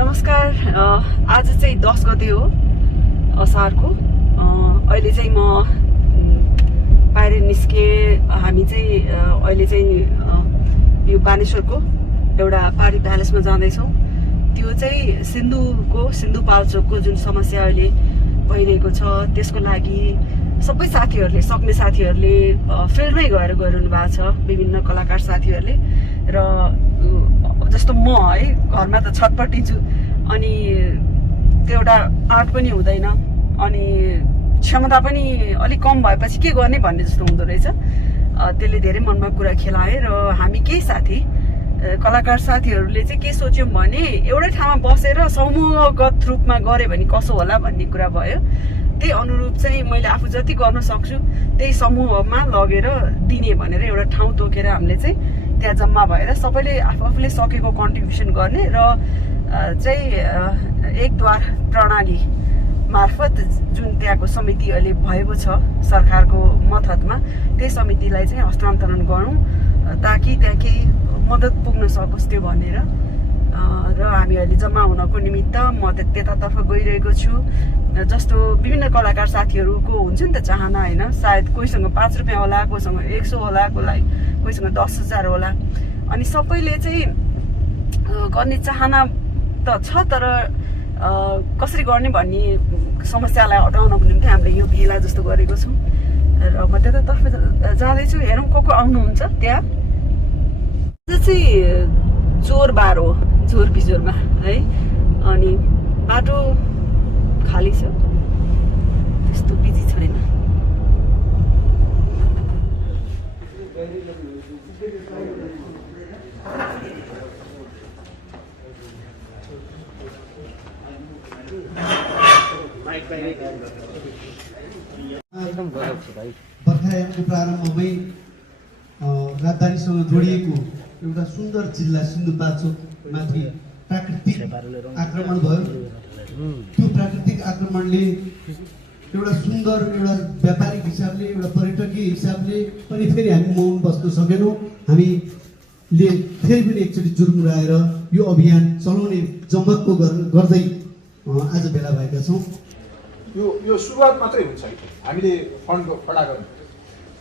नमस्कार। आज चाहिँ 10 गते हो असारको। अहिले चाहिँ म बाहिर निस्के। हामी चाहिँ अहिले चाहिँ यो बानेश्वरको एउटा पार्टी प्यालेसमा जाँदैछौँ। त्यो चाहिँ सिन्धुपाल्चोकको जुन समस्या अहिले भइरहेको छ त्यसको लागि सबै साथीहरूले, सक्ने साथीहरूले फिल्डमै गएर गरिरहनु भएको छ, विभिन्न कलाकार साथीहरूले। र जस्तो म है घरमा त छटपटिन्छु, अनि त्यो एउटा आर्ट पनि हुँदैन, अनि क्षमता पनि अलिक कम भएपछि के गर्ने भन्ने जस्तो हुँदो रहेछ। त्यसले धेरै मनमा कुरा खेलाए। र हामी केही साथी कलाकार साथीहरूले चाहिँ के सोच्यौँ भने एउटै ठाउँमा बसेर समूहगत रूपमा गऱ्यो भने कसो होला भन्ने कुरा भयो। त्यही अनुरूप चाहिँ मैले आफू जति गर्न सक्छु त्यही समूहमा लगेर दिने भनेर एउटा ठाउँ तोकेर हामीले चाहिँ त्यहाँ जम्मा भएर सबैले आफूले सकेको कन्ट्रिब्युसन गर्ने र चाहिँ एक द्वार प्रणाली मार्फत जुन त्यहाँको समिति अहिले भएको छ सरकारको मतहतमा, त्यही समितिलाई चाहिँ हस्तान्तरण गरौँ ताकि त्यहाँ केही मद्दत पुग्न सकोस् त्यो भनेर। र हामी अहिले जम्मा हुनको निमित्त म त्यतातर्फ गइरहेको छु। जस्तो विभिन्न कलाकार साथीहरूको हुन्छ नि त चाहना, होइन? सायद कोहीसँग 5 रुपियाँ होला, कोहीसँग 100 होला, कोहीसँग 10,000 होला। अनि सबैले चाहिँ गर्ने चाहना त छ, तर कसरी गर्ने भन्ने समस्यालाई हटाउनको निम्ति हामीले यो भेला जस्तो गरेको छौँ। र म त्यतातर्फ जाँदैछु। हेरौँ को आउनुहुन्छ त्यहाँ। त्यो चाहिँ चोरबार हो, चोर बिजोरमा है। अनि बाटो खाली छ, त्यस्तो बिजी छैन। बर्खायामको प्रारम्भमै राजधानीसँग जोडिएको एउटा सुन्दर जिल्ला सिन्धुपाल्चोकमाथि प्राकृतिक आक्रमण भयो। त्यो प्राकृतिक आक्रमणले एउटा सुन्दर, एउटा व्यापारिक हिसाबले, एउटा पर्यटकीय हिसाबले पनि फेरि हामी मौन बस्न सकेनौँ। हामीले फेरि पनि एकचोटि जुर्मुराएर यो अभियान चलाउने जमक्को गर्दै आज भेला भएका छौँ। यो सुरुवात मात्रै हुन्छ। हामीले फन्ड खडा गर्छौँ,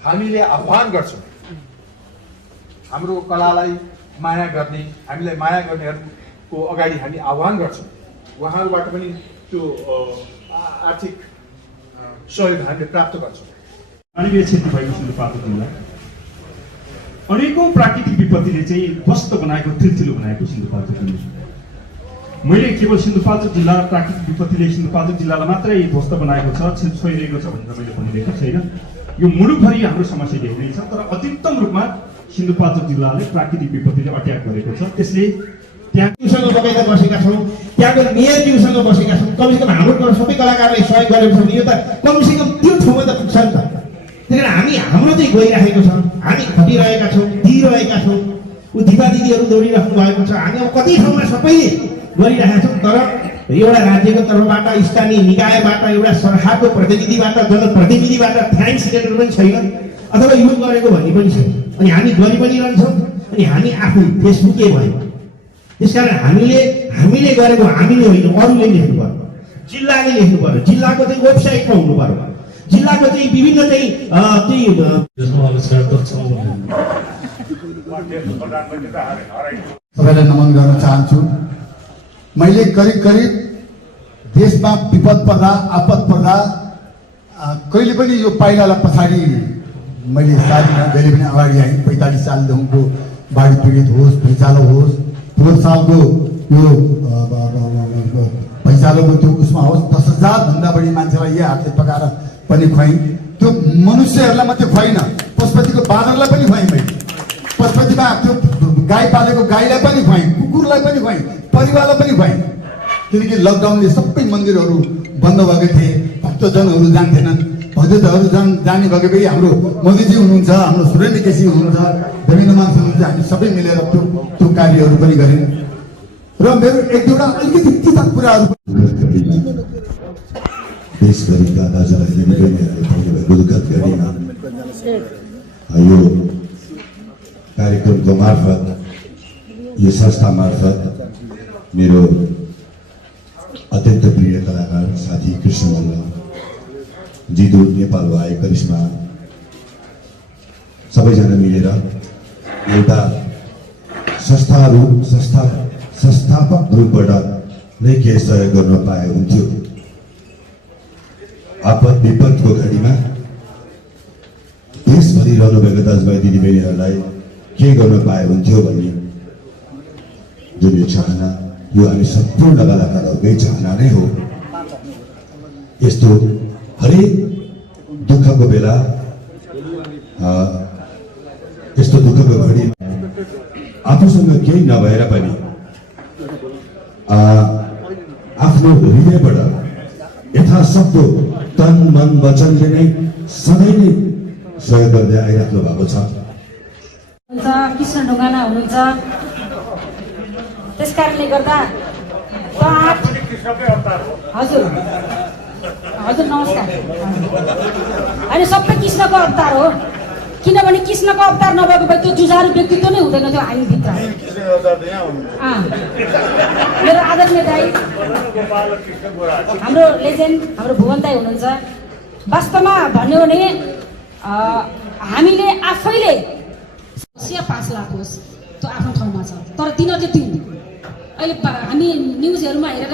हामीले आह्वान गर्छौँ हाम्रो कलालाई माया गर्ने, हामीलाई माया गर्नेहरूको अगाडि हामी आह्वान गर्छौँ। उहाँहरूबाट पनि त्यो आर्थिक सहयोग हामीले प्राप्त गर्छौँ। मानवीय क्षति भएको सिन्धुपाल्चोक जिल्ला अनेकौँ प्राकृतिक विपत्तिले चाहिँ ध्वस्त बनाएको, थिलथिलो बनाएको सिन्धुपाल्चोक जिल्ला। मैले केवल सिन्धुपाल्चोक जिल्ला प्राकृतिक विपत्तिले सिन्धुपाल्चोक जिल्लालाई मात्रै ध्वस्त बनाएको छ, छोइरहेको छ भनेर मैले भनिरहेको छैन। यो मुलुकभरि हाम्रो समस्या देखिँदैछ, तर अधिकतम रूपमा सिन्धुपाल्चोक जिल्लाले प्राकृतिक विपत्तिले अट्याक गरेको छ। त्यसले त्यहाँसँग बगैँचा बसेका छौँ, त्यहाँको मेयरज्यूसँग बसेका छौँ। कमसेकम हाम्रो सबै कलाकारले सहयोग गरेको छ भने यो त कमसेकम त्यो ठाउँमा त पुग्छ नि त। त्यही कारण हाम्रो चाहिँ गइरहेको छ, हामी खटिरहेका छौँ, दिइरहेका छौँ। दिपा दिदीहरू दौडिराख्नु भएको छ। हामी अब कति ठाउँमा सबैले गरिरहेका छौँ, तर एउटा राज्यको तर्फबाट, स्थानीय निकायबाट, एउटा सरकारको प्रतिनिधिबाट, जनप्रतिनिधिबाट थ्याङ्क्स लेटर पनि छैन, अथवा यो गरेको भन्ने पनि छैन। अनि हामी गरि पनि रहन्छौँ, अनि हामी आफू फेसबुकै भयो। त्यसकारण हामीले गरेको हामीले होइन, अरूले लेख्नु पर्यो, जिल्लाले लेख्नु पर्यो। जिल्लाको चाहिँ वेबसाइटमा हुनु पर्यो, जिल्लाको चाहिँ विभिन्न चाहिँ सबैलाई नमन गर्न चाहन्छु। मैले करिब देशमा विपद पर्दा, आपद पर्दा कहिले पनि यो पाइलालाई पछाडि मैले साथी जहिले पनि अगाडि आएँ। 45 सालदेखिको बाढी पीडित होस्, भुइँचालो होस्, 4 सालको यो भुइँचालोको त्यो उसमा होस्, 10,000 भन्दा बढी मान्छेलाई यही हातले पकाएर पनि खुवाएँ। त्यो मनुष्यहरूलाई मात्रै खुवाइनँ, पशुपतिको बाँदरलाई पनि खुवाएँ। मैले पशुपतिमा त्यो गाई पालेको गाईलाई पनि खुवाएँ, कुकुरलाई पनि खुवाएँ, परिवारलाई पनि खुवाएँ। किनकि लकडाउनले सबै मन्दिरहरू बन्द भएको थिए, भक्तजनहरू जान्थेनन्। भक्तजनहरू जाने भएको भए हाम्रो मोदीजी हुनुहुन्छ, हाम्रो सुरेन्द्र केसी हुनुहुन्छ, विभिन्न मान्छे हुनुहुन्छ। हामी सबै मिलेर त्यो कार्यहरू पनि गऱ्यौँ। र मेरो एक दुईवटा अलिकति तिता कुराहरू देशभरिका दाजुभाइ दिदीबहिनीहरूले गुरुगत गरिन यो कार्यक्रमको मार्फत, यो संस्था मार्फत मेरो अत्यन्त प्रिय कलाकार साथी कृष्ण मल्ल, जितु नेपाल भाइ, करिश्मा, सबैजना मिलेर एउटा संस्थापक रूपबाट नै केही सहयोग गर्न पाए हुन्थ्यो। आपद विपदको घडीमा देशभरि रहनुभएका दाजुभाइ दिदीबहिनीहरूलाई के गर्न पाए हुन्थ्यो भन्ने जुन यो चाहना, यो हामी सम्पूर्ण कलाकारहरूकै चाहना नै हो। यस्तो हरेक दुःखको बेला, यस्तो दुःखको घडी आफूसँग केही नभएर पनि आफ्नो हृदयबाट यथासक्दो तन मन वचनले नै सधैँ नै सहयोग गर्दै आइराख्नु भएको छ। कृष्ण ढुङ्गाना हुनुहुन्छ, त्यस कारणले गर्दा हजुर हजुर नमस्कार। होइन, सबै कृष्णको अवतार हो, किनभने कृष्णको अवतार नभएको भए त्यो जुझारु व्यक्तित्व नै हुँदैन थियो हामीभित्र। मेरो आदरणीय दाइ, हाम्रो लेजेन्ड, हाम्रो भुवन दाइ हुनुहुन्छ। वास्तवमा भन्यो भने हामीले आफैले 5 लाख होस् त्यो आफ्नो ठाउँमा छ, तर दिन चाहिँ दिउँदैन। अहिले हामी न्युजहरूमा हेरेर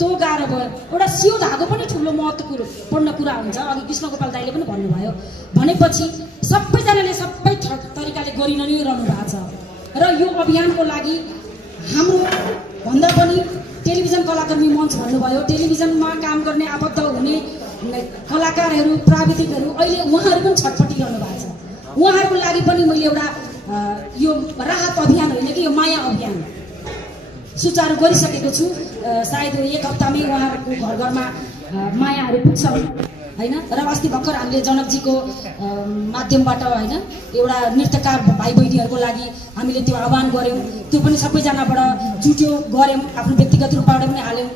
यस्तो गाह्रो भयो। एउटा सियो धागो पनि ठुलो महत्त्वपूर्ण कुरा हुन्छ। अघि कृष्णगोपाल दाइले पनि भन्नुभयो। भनेपछि सबैजनाले सबै तरिकाले गरि नै रहनु भएको छ र यो अभियानको लागि हाम्रो भन्दा पनि टेलिभिजन कलाकर्मी मञ्च भन्नुभयो, टेलिभिजनमा काम गर्ने आबद्ध हुने कलाकारहरू, प्राविधिकहरू अहिले उहाँहरू पनि छटपटिरहनु भएको छ। उहाँहरूको लागि पनि मैले एउटा यो राहत अभियान होइन कि यो माया अभियान सुचारू गरिसकेको छु। सायद 1 हप्तामै उहाँहरूको घर घरमा मायाहरू पुग्छ होइन। र अस्ति भर्खर हामीले जनकजीको माध्यमबाट होइन एउटा नृत्यकार भाइ बहिनीहरूको लागि हामीले त्यो आह्वान गऱ्यौँ। त्यो पनि सबैजनाबाट जुट्यो, गऱ्यौँ, आफ्नो व्यक्तिगत रूपबाट पनि हाल्यौँ।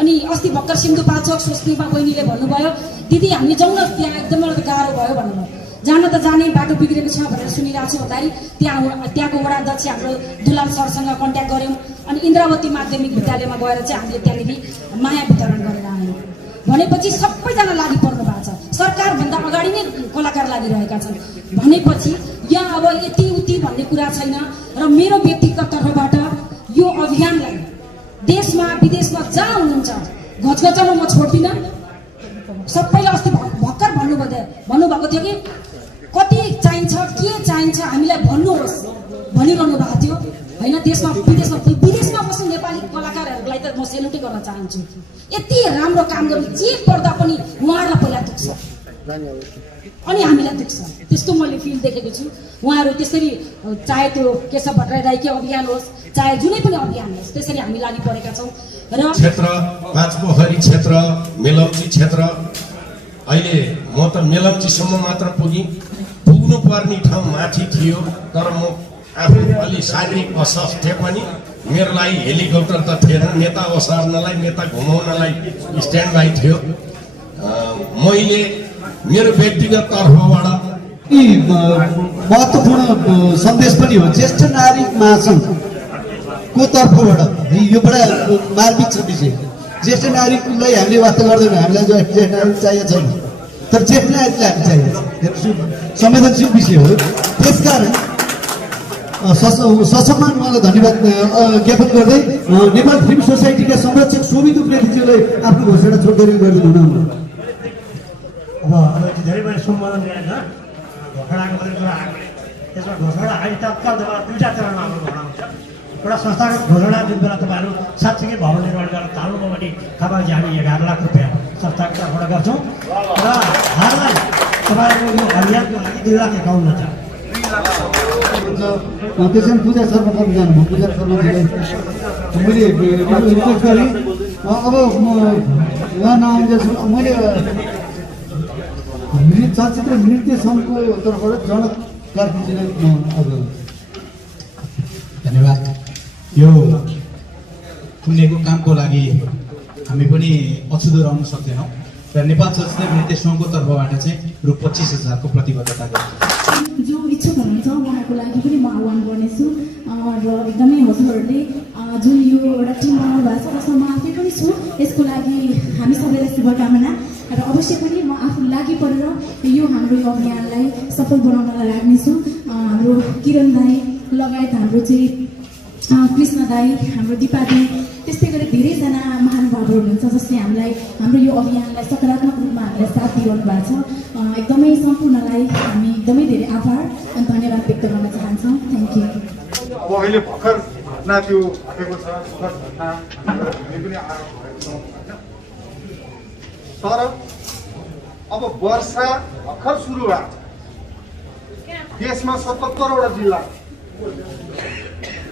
अनि अस्ति भर्खर सिन्धुपाल्चोक स्वस्तिमा बहिनीले भन्नुभयो, दिदी हामी जाउँ न त्यहाँ, एकदमै गाह्रो भयो भन्नुभयो। जान त जाने, बाटो बिग्रेको छ भनेर सुनिरहेको छु भन्दाखेरि त्यहाँको वडा अध्यक्ष हाम्रो दुलाल सरसँग कन्ट्याक्ट गऱ्यौँ। अनि इन्द्रावती माध्यमिक विद्यालयमा गएर चाहिँ हामीले त्यहाँनिर माया वितरण गरेर आयौँ। भनेपछि सबैजना लागि पर्नु भएको छ। सरकारभन्दा अगाडि नै कलाकार लागिरहेका छन्। भनेपछि यहाँ अब यति उति भन्ने कुरा छैन। र मेरो व्यक्तिगत तर्फबाट यो अभियानलाई देशमा विदेशमा जहाँ हुनुहुन्छ घचघचाउन म छोड्दिनँ। सबैले अस्ति भर्खर भन्नुभएको थियो कि कति चाहिन्छ, के चाहिन्छ हामीलाई भन्नुहोस् भनिरहनु भएको थियो होइन। विदेशमा बस्ने नेपाली कलाकारहरूलाई त म सेल्युटै गर्न चाहन्छु। यति राम्रो काम गर्नु, जे पर्दा पनि उहाँहरूलाई पहिला दुख्छ अनि हामीलाई दुख्छ, त्यस्तो मैले फिल देखेको छु। उहाँहरू त्यसरी, चाहे त्यो केशव भट्टराई दाइकै अभियान होस्, चाहे जुनै पनि अभियान होस्, त्यसरी हामी लागि परेका छौँ। र क्षेत्र 5 पोखरी क्षेत्र, मेलम्ची क्षेत्र, अहिले म त मेलम्चीसम्म मात्र पुग्नु पर्ने ठाउँ माथि थियो, तर म आफू अलि शारीरिक अस्वस्थ पनि मेरो लागि हेलिकप्टर त थिएन, नेता ओसार्नलाई, नेता घुमाउनलाई स्ट्यान्ड बाई थियो। मैले मेरो व्यक्तिगत तर्फबाट महत्त्वपूर्ण सन्देश पनि हो। ज्येष्ठ नागरिक महासङ्घको तर्फबाट यो बडा मार्मिक छ विषय। ज्येष्ठ नागरिकलाई हामीले वास्ता गर्दैनौँ, हामीलाई जो ज्येष्ठ नागरिक चाहिएको छैन, तर ज्येष्ठ नागरिकलाई हामी चाहिएको छ। संवेदनशील विषय हो। त्यसकारण ससम्मान उहाँलाई धन्यवाद ज्ञापन गर्दै नेपाल फिल्म सोसाइटीका संरक्षक शोभित उप्रेतीज्यूलाई आफ्नो घोषणा छोटकरी गरिदिनु हुन। अब धेरै मैले सम्बोधन गरेन, घोषणाको मात्रै कुरा आएको। त्यसमा घोषणा अहिले तत्काल तपाईँलाई 2टा चरणमा हाम्रो घोषणा हुन्छ। एउटा संस्थागत घोषणा जुन बेला तपाईँहरू साँच्चीकै भवन निर्माण गरेर थाल्नुभयो भने खापाजी हामी 11 लाख रुपियाँ संस्थाको तर्फबाट गर्छौँ र हाललाई तपाईँहरूको यो अभियानको लागि 2,51,000 छ। त्यसमा पूजा शर्मा पनि जानुभयो। पूजा शर्माजीलाई मैले रिक्वेस्ट गरेँ, अब म उहाँ नआउँदैछु। मैले चलचित्र नृत्य सङ्घको तर्फबाट जनक कार्कीजीलाई म अब धन्यवाद। यो पुण्यको कामको लागि हामी पनि अछुतो रहन सक्दैनौँ र नेपाल चलचित्र नृत्य सङ्घको तर्फबाट चाहिँ रु 25,000 को प्रतिबद्धता गर्छौँ। जो इच्छुक हुनुहुन्छ उहाँको लागि पनि म आह्वान गर्नेछु। र एकदमै हजुरहरूले जुन यो एउटा टिम बनाउनु भएको छ, त्यसमा म आफै पनि नै छु। यसको लागि हामी सबैलाई शुभकामना र अवश्य पनि म आफू लागि परेर यो हाम्रो यो अभियानलाई सफल बनाउनलाई लाग्नेछु। हाम्रो किरण दाई लगायत हाम्रो चाहिँ कृष्ण दाई, हाम्रो दिपा दाई, त्यस्तै गरी धेरैजना महानुभावहरू हुनुहुन्छ जसले हामीलाई हाम्रो यो अभियानलाई सकारात्मक रूपमा हामीलाई साथ दिइरहनु भएको छ। एकदमै सम्पूर्णलाई हामी एकदमै धेरै आभार अनि धन्यवाद व्यक्त गर्न चाहन्छौँ। Thank you. अब अहिले भर्खर घटना त्यो घटेको छ, सुखद घटना हामी पनि आएर भएको छौँ होइन। तर अब वर्षा भर्खर सुरु भएको छ। देशमा 77वटा जिल्ला।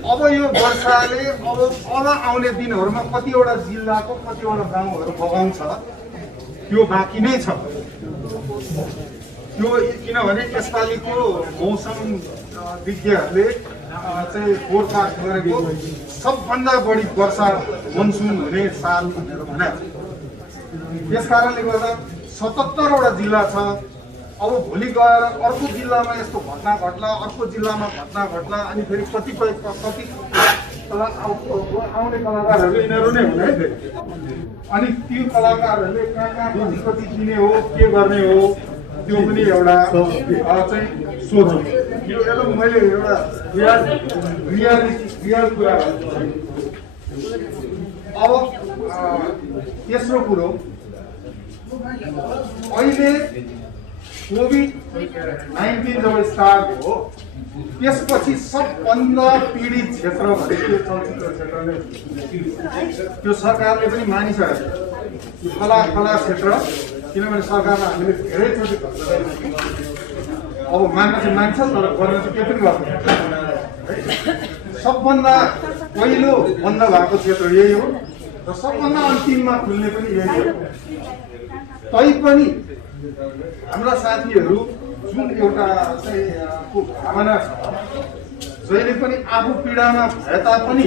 अब यो वर्षाले अब आउने दिनहरूमा कतिवटा जिल्लाको कतिवटा गाउँहरू बगाउँछ त्यो बाँकी नै छ। त्यो किनभने यसपालिको मौसम विज्ञहरूले चाहिँ फोरकास्ट गरेको सबभन्दा बढी वर्षा मनसुन हुने साल भनेर भनेको छ। त्यस कारणले गर्दा 77वटा जिल्ला छ। अब भोलि गएर अर्को जिल्लामा यस्तो घटना घट्ला, अर्को जिल्लामा घटना घट्ला, अनि फेरि कतिपय आउने कलाकारहरू यिनीहरू नै हुने है। अनि त्यो कलाकारहरूले कहाँ कति दिने हो, के गर्ने हो, त्यो पनि एउटा चाहिँ सोच हो। यो एकदम मैले एउटा रियल कुरा। अब तेस्रो कुरो, अहिले कोभिड-19 जब स्टार्ट हो त्यसपछि सबभन्दा पीडित क्षेत्र भनेको चलचित्र क्षेत्र नै। त्यो सरकारले पनि मानिसहरू यो कला क्षेत्र, किनभने सरकारमा हामीले धेरैचोटि अब मान्न चाहिँ मान्छ तर गर्न चाहिँ के पनि गर्छ। सबभन्दा पहिलो बन्द भएको क्षेत्र यही हो र सबभन्दा अन्तिममा खुल्ने पनि यही हो। तैपनि हाम्रा साथीहरू जुन एउटा चाहिँ भावना छ, जहिले पनि आफू पीडामा भए तापनि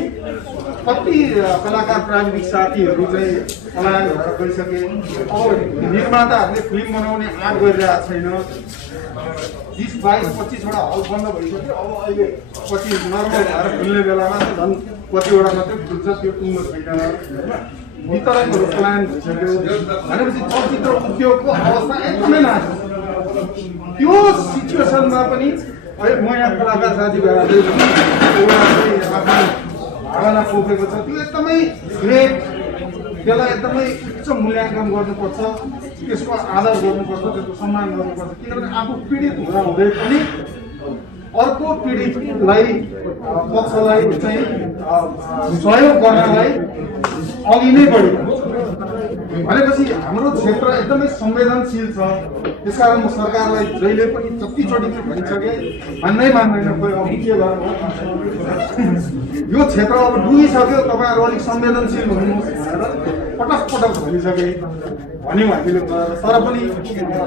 कति कलाकार प्राविधिक साथीहरू चाहिँ पलायन भएर गइसके। अब निर्माताहरूले फिल्म बनाउने आँट गरिरहेको छैन। 20, 22, 25वटा हल बन्द भइसक्यो। अब अहिले पछि नर्मल भएर खुल्ने बेलामा झन् कतिवटा मात्रै खुल्छ, त्यो टुङ्गो छैन। वितरणहरू पलायन भइसक्यो भनेपछि चलचित्र उद्योगको अवस्था एकदमै नाजुक। त्यो सिचुएसनमा पनि अहिले म यहाँ कलाकार साथीभाइहरूले आफ्नो भावना पोखेको छ, त्यो एकदमै ग्रेट। त्यसलाई एकदमै उच्च मूल्याङ्कन गर्नुपर्छ, त्यसको आदर गर्नुपर्छ, त्यसको सम्मान गर्नुपर्छ। किनभने आफू पीडित हुँदा हुँदै पनि अर्को पीडितलाई पक्षलाई चाहिँ सहयोग गर्नलाई अघि नै बढेको भनेपछि हाम्रो क्षेत्र एकदमै संवेदनशील छ। त्यसकारण म सरकारलाई जहिले पनि जतिचोटि पनि भनिसकेँ, मान्दैन खोइ अब के गर्नु, यो क्षेत्र अब डुबिसक्यो, तपाईँहरू अलिक संवेदनशील हुनुहोस् भनेर पटक भनिसकेँ, भन्यौँ हामीले। तर पनि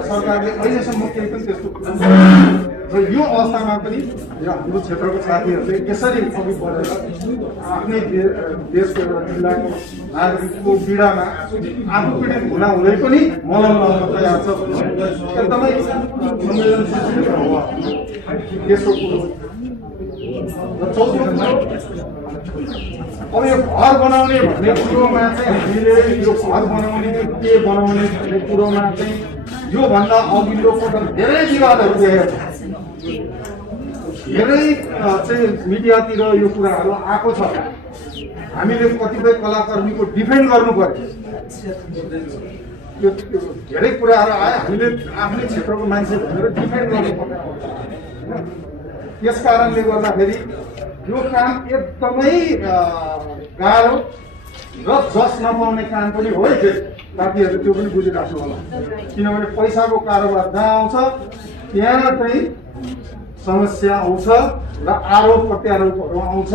सरकारले अहिलेसम्म केही पनि त्यस्तो र यो अवस्थामा पनि हाम्रो क्षेत्रको साथीहरूले यसरी अघि बढेर आफ्नै देशको एउटा जिल्लाको नागरिकको पीडामा आफू पीडित हुँदा हुँदै पनि मलम लाउन तयार छ। एकदमै संवेदनशील हो त्यसको कुरो। र चौथो कुरो, अब यो घर बनाउने भन्ने कुरोमा चाहिँ हामीले यो घर बनाउने के बनाउने भन्ने कुरोमा चाहिँ योभन्दा अघिल्लो पटक धेरै विवादहरू देखेको छ। धेरै चाहिँ मिडियातिर यो कुराहरू आएको छ। हामीले कतिपय कलाकर्मीको डिफेन्ड गर्नु पर्यो। यो धेरै कुराहरू आयो, हामीले आफ्नै क्षेत्रको मान्छे भनेर डिफेन्ड गर्नु पर्यो। त्यस कारणले गर्दाखेरि यो काम एकदमै गाह्रो र जस नपाउने काम पनि हो। साथीहरू त्यो पनि बुझिराख्नु होला, किनभने पैसाको कारोबार जहाँ आउँछ त्यहाँ चाहिँ समस्या आउँछ र आरोप प्रत्यारोपहरू आउँछ।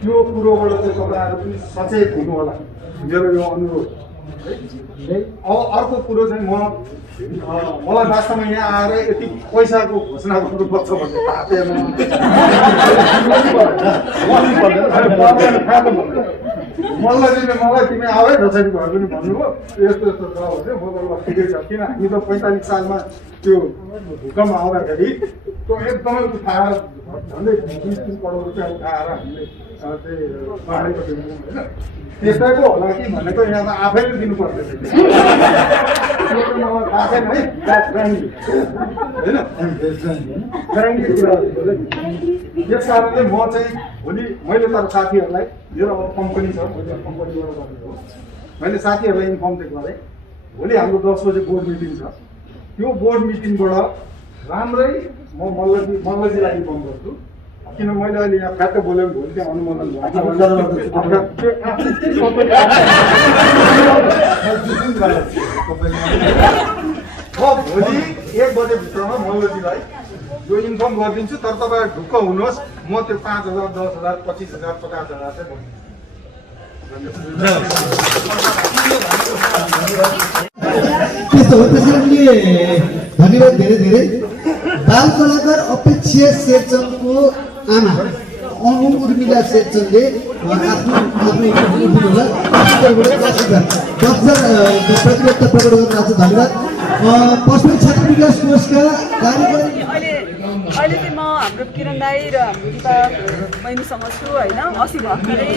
त्यो कुरोबाट चाहिँ तपाईँहरू पनि सचेत हुनु होला, मेरो यो अनुरोध। अब अर्को कुरो चाहिँ मलाई वास्तवमा यहाँ आएर यति पैसाको घोषणा गर्नुपर्छ भन्ने थाहा थिएन। मलाई तिमी आए नछाडि भयो पनि भन्नुभयो यस्तो यस्तो छ भने म त ठिकै छ। किन हामी त 45 सालमा त्यो भूकम्प आउँदाखेरि त्यो एकदमै उठाएर झन्डै 20-30 करोड रुपियाँ उठाएर हामीले चाहिँ बाँडेको थियौँ होइन। त्यसैको होला कि भनेको यहाँ त आफैले दिनुपर्छ त्यो त मलाई थाहा छैन है। होइन यस कारणले म चाहिँ भोलि मैले तर साथीहरूलाई मेरो अब कम्पनी छ, मैले कम्पनीबाट गरेको हो, मैले साथीहरूलाई इन्फर्म चाहिँ गरेँ भोलि हाम्रो 10 बजे बोर्ड मिटिङ छ। त्यो बोर्ड मिटिङबाट राम्रै म मल्लजीलाई इन्फर्म गर्छु, किन मैले अहिले यहाँ फ्याक्ट बोल्यो भने भोलि त्यहाँ अनुमोदन भोलि 1 बजेभित्रमा मल्लजीलाई यो इन्फर्म गरिदिन्छु। तर तपाईँ ढुक्क हुनुहोस्, म त्यो 5,000, 10,000, 25,000, 50,000 चाहिँ त्यस्तो हो। त्यसैले धन्यवाद धेरै धेरै। बाल कलाकार अपेक्षा शेरचनको आमा अनु उर्मिला शेरचनले आफ्नो प्रतिबद्धता प्रकट गर्नुभएको छ। धन्यवाद। पशुपति क्षेत्र विकास कोषका कार्यकारी अहिले चाहिँ म हाम्रो किरण दाई र हाम्रो दिपा बहिनीसँग छु होइन। अस्ति भर्खरै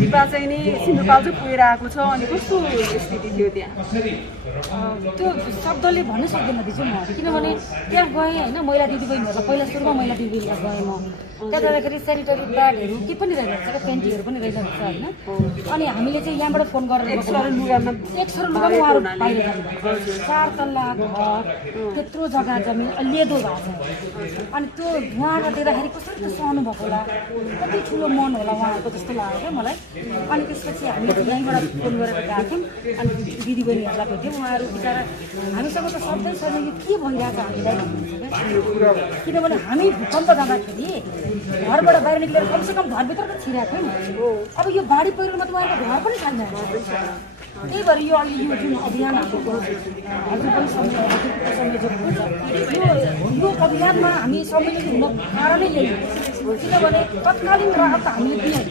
दिपा चाहिँ नि सिन्धुपाल्चोक पुगेर आएको छ। अनि कस्तो स्थिति थियो त्यहाँ? त्यो शब्दले भन्नु सक्दैन दिजु म, किनभने त्यहाँ गएँ होइन। महिला दिदीबहिनीहरूलाई पहिला सुरुमा महिला दिदीबहिनीलाई गएँ म। त्यहाँ जाँदाखेरि सेनिटरी प्याडहरू के पनि रहेको छ, पेन्टीहरू पनि रहेको छ होइन। अनि हामीले चाहिँ यहाँबाट फोन गरेर एक सरो लुगामा उहाँहरू बाहिर जानुभयो। 4 तल्ला घर, त्यत्रो जग्गा जमिन लेदो भएको छ। अनि त्यो उहाँबाट देख्दाखेरि कसरी त सहनु भएको होला, कति ठुलो मन होला उहाँहरूको जस्तो लाग्यो क्या मलाई। अनि त्यसपछि हामीले यहीँबाट फोन गरेर गएको थियौँ। अनि दिदीबहिनीहरूलाई भेट्यौँ। उहाँहरू बिचरा हामीसँग त सधैँ सधैँ यो के भइरहेको हामीलाई भन्नुहुन्छ क्या। किनभने हामी भूकम्प जाँदाखेरि घरबाट बाहिर निक्लेर कमसेकम घरभित्र त छिराएको थियौँ। अब यो बाढी पहिरोमा त उहाँहरूको घर पनि छैन। त्यही भएर यो अहिले यो जुन अभियान हाम्रो हजुर पनि संयोजक हुन्छ, यो अभियानमा हामी सम्मिलित हुन कारणै यही हो। किनभने तत्कालीन राहत त हामीले दियौँ,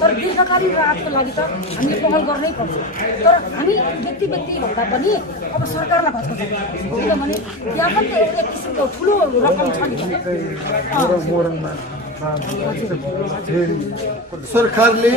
तर दीर्घकालीन राहतको लागि त हामीले पहल गर्नै पर्छ। तर हामी व्यक्ति भन्दा पनि अब सरकारलाई भत्काउँछ, किनभने त्यहाँ पनि त एक किसिमको ठुलो रकम छ नि। सरकारले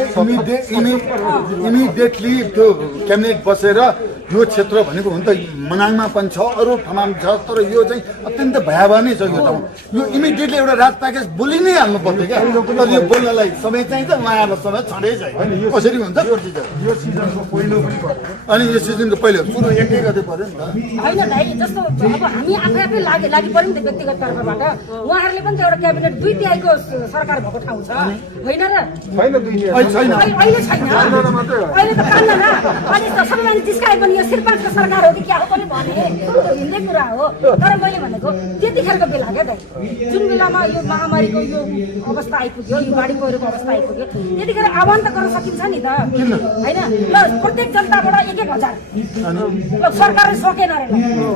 इमिडिएटली त्यो क्याबिनेट बसेर यो क्षेत्र भनेको हुन त मनाङमा पनि छ, अरू ठाउँमा पनि छ, तर यो चाहिँ अत्यन्त भयावह नै छ। यो ठाउँ यो इमिडिएटली एउटा राहत प्याकेज बोलि नै हाल्नु पर्थ्यो क्या। तर यो बोल्नलाई समय चाहिन्छ, उहाँहरूलाई समय छँदै चाहियो। कसरी हुन्छ यो सिजनको पहिलो पनि पर्यो। अनि यो सिजनको पहिलो सुरु 1 गते पर्यो नि त होइन दाइ। जस्तो अब हामी आफै लागि पर्यो नि त व्यक्तिगत तर्फबाट। उहाँहरूले पनि त एउटा क्याबिनेट 2/3 सरकार भएको ठाउँ छ होइन र? छैन अहिले छैन, अहिले त कान्न न। अनि त सबै मान्छे जिस्काए पनि यो सिर्पाको सरकार हो कि क्या हो पनि भने त्यो भिन्दै कुरा हो। तर मैले भनेको त्यतिखेरको बेला क्या दाइ, जुन बेलामा यो महामारीको यो अवस्था आइपुग्यो, यो बाढी पहिरोको अवस्था आइपुग्यो, त्यतिखेर आह्वान त गर्न सकिन्छ नि त होइन। ल प्रत्येक जनताबाट 1,000 सरकारले सकेन रे।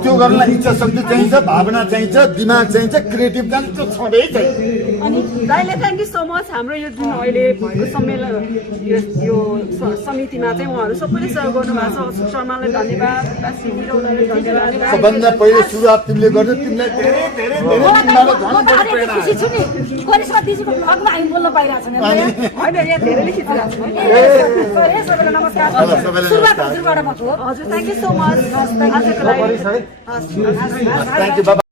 त्यो गर्नलाई इच्छा शक्ति चाहिन्छ, भावना चाहिन्छ, दिमाग चाहिन्छ, क्रिएटिभ चाहिन्छ, त्यो छँदै चाहिन्छ। अनि दाइले थ्याङ्क यू सो मच। हाम्रो यो जुन अहिले भएको सम्मेलन यो समितिमा चाहिँ उहाँहरू सबैले सहयोग गर्नुभएको छ। अशोक शर्मालाई धन्यवाद, निरौलालाई धन्यवाद। सबभन्दा पहिलो सुरुवात तिमीले गर्दै, तिमीलाई धेरै धेरै खुसी छु नि। करिश्मा दिदीको भ्लगमा हामी बोल्न पाइरहेको छौँ होइन, यहाँ धेरैले खिचिरहेको छ। सबैलाई नमस्कार। सुरुवात हजुरबाट भएको हो। हजुर थ्याङ्क यू सो मच आजको लागि। Thank you.